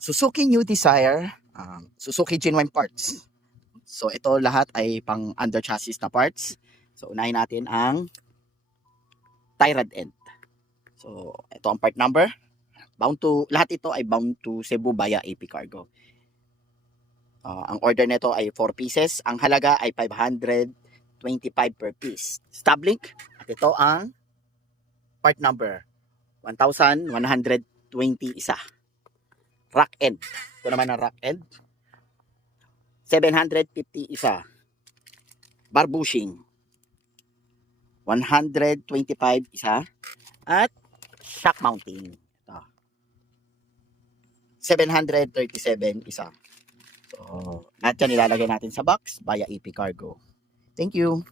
Suzuki New Desire, Suzuki Genuine Parts. So ito lahat ay pang under chassis na parts. So unahin natin ang tie rod end. So ito ang part number. Lahat ito ay bound to Cebu via AP Cargo. Ang order nito ay 4 pieces. Ang halaga ay 525 per piece. Stub link. At ito ang part number 1,120 isa. Rack end. Ito naman ang rack end. 750 isa. Bar bushing. 125 isa. At shock mounting. Ito. 737 isa. So, lahat yan ilalagay natin sa box via AP Cargo. Thank you.